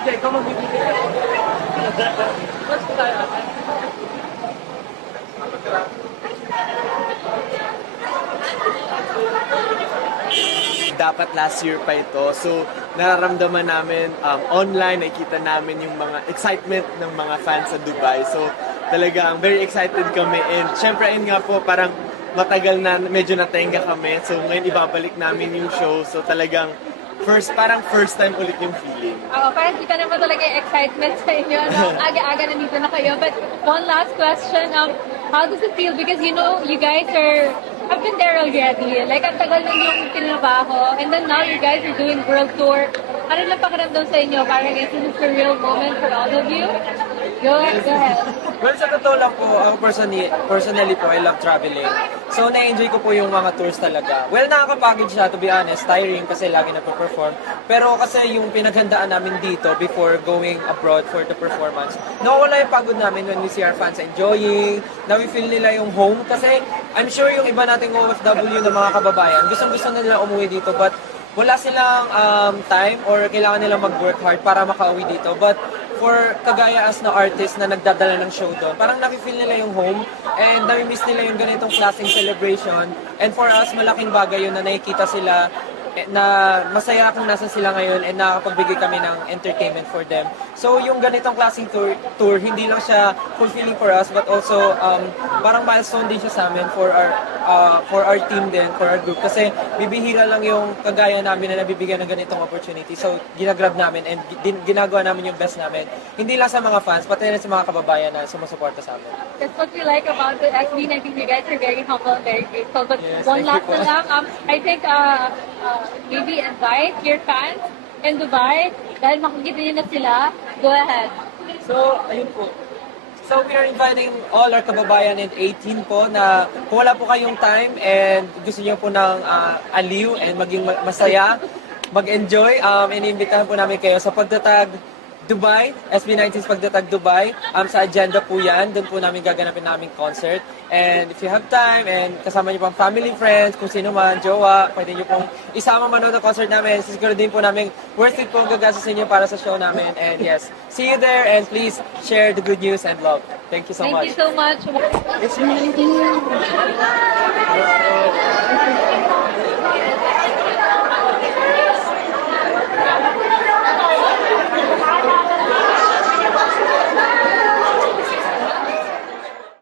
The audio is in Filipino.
Hindi, ikaw magbibigay ka. Mas tayo. Dapat last year pa ito. So, nararamdaman namin online, nakikita namin yung mga excitement ng mga fans sa Dubai. So, talagang very excited kami. And syempre, ayun nga po, parang matagal na, medyo natenga kami. So, ngayon ibabalik namin yung show. So, talagang parang first time ulit yung feeling. Parang kita naman talaga yung excitement sa inyo. No? Aga-aga nandito na kayo. But one last question, how does it feel? Because you know, you guys have been there already. Like, ang tagal na yung tinrabaho. And then now you guys are doing world tour. Ano lang pakiramdam sa inyo? Parang is this a real moment for all of you? Go ahead. Well, sa totoo lang po, ako personally po, I love traveling. So, na-enjoy ko po yung mga tours talaga. Well, nakaka-package siya, to be honest, tiring kasi lagi nagpo-perform. Pero kasi yung pinaghandaan namin dito before going abroad for the performance, nawawala yung pagod namin when we see our fans enjoying, na we feel nila yung home. Kasi I'm sure yung iba nating OFW na mga kababayan, gustong-gusto na nila umuwi dito, but wala silang time or kailangan nilang mag-work hard para makauwi dito. But for kagaya as na artist na nagdadala ng show doon, parang nafe-feel nila yung home and nami-miss nila yung ganitong klaseng celebration. And for us, malaking bagay yun na nakikita sila na masaya kung nasa sila ngayon and nakakapagbigay kami ng entertainment for them. So yung ganitong klaseng tour hindi lang siya fulfilling for us but also parang milestone din siya sa amin for our team din, for our group. Kasi bibihira lang yung kagaya namin na nabibigyan ng ganitong opportunity. So ginagrab namin and ginagawa namin yung best namin. Hindi lang sa mga fans, pati rin sa mga kababayan na sumusuporta sa amin. That's what we like about the SB. I think you guys are very humble and very grateful. But Yes, one thank last you po. na lang, I think maybe invite your fans in Dubai dahil makikita nyo na sila. Go ahead. So, ayun po. So, we are inviting all our kababayan in 18 po na kung wala po kayong time and gusto niyo po ng aliw and maging masaya, mag-enjoy, iniimbitahan po namin kayo sa pagtatag Dubai, SB19's Pagtatag Dubai. Sa agenda po yan, doon po namin gaganapin naming concert. And if you have time and kasama niyo pang family, friends, kung sino man, jowa, pwede niyo pong isama manood ng concert namin. Siguro din po namin worth it po ang gagastos niyo para sa show namin. And yes, see you there and please share the good news and love. Thank you so Thank much. you so much.